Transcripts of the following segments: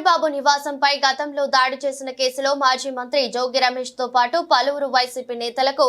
చంద్రబాబు నివాసంపై గతంలో దాడి చేసిన కేసులో మాజీ మంత్రి జోగి రమేష్ తో పాటు పలువురు వైసీపీ నేతలకు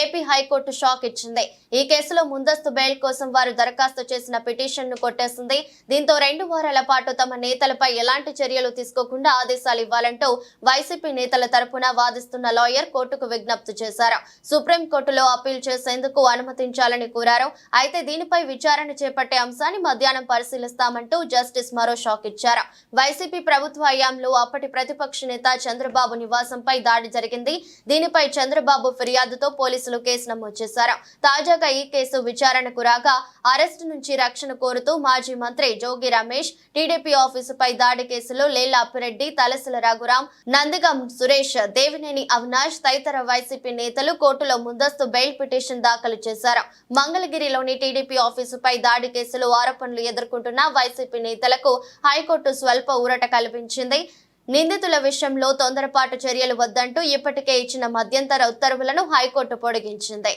ఏపీ హైకోర్టు షాక్ ఇచ్చింది. ఈ కేసులో ముందస్తు బెయిల్ కోసం వారు దరఖాస్తు చేసిన పిటిషన్ ను కొట్టేసింది. దీంతో 2 వారాల పాటు తమ నేతలపై ఎలాంటి చర్యలు తీసుకోకుండా ఆదేశాలు ఇవ్వాలంటూ వైసీపీ నేతల తరపున వాదిస్తున్న లాయర్ కోర్టుకు విజ్ఞప్తి చేశారు. సుప్రీంకోర్టులో అప్పీల్ చేసేందుకు అనుమతించాలని కోరారు. అయితే దీనిపై విచారణ చేపట్టే అంశాన్ని మధ్యాహ్నం పరిశీలిస్తామంటూ జస్టిస్ మరో షాక్ ఇచ్చారు. వైసీపీ ప్రభుత్వ హయాంలో అప్పటి ప్రతిపక్ష నేత చంద్రబాబు నివాసంపై దాడి జరిగింది. దీనిపై చంద్రబాబు ఫిర్యాదుతో పోలీసులు కేసు నమోదు చేశారు. తాజాగా ఈ కేసు విచారణకు రాగా అరెస్టు నుంచి రక్షణ కోరుతూ మాజీ మంత్రి జోగి రమేష్, టీడీపీ ఆఫీసుపై దాడి కేసులో లేళ్ల అప్పిరెడ్డి, తలసిల రఘురాం, నందిగం సురేష్, దేవినేని అవినాష్ తదితర వైసీపీ నేతలు కోర్టులో ముందస్తు బెయిల్ పిటిషన్ దాఖలు చేశారు. మంగళగిరిలోని టీడీపీ ఆఫీసుపై దాడి కేసులో ఆరోపణలు ఎదుర్కొంటున్న వైసీపీ నేతలకు హైకోర్టు స్వల్ప ఊరట కల్పించింది. నిందితుల విషయంలో తొందరపాటు చర్యలు వద్దంటూ ఇప్పటికే ఇచ్చిన మధ్యంతర ఉత్తర్వులను హైకోర్టు పొడిగించింది.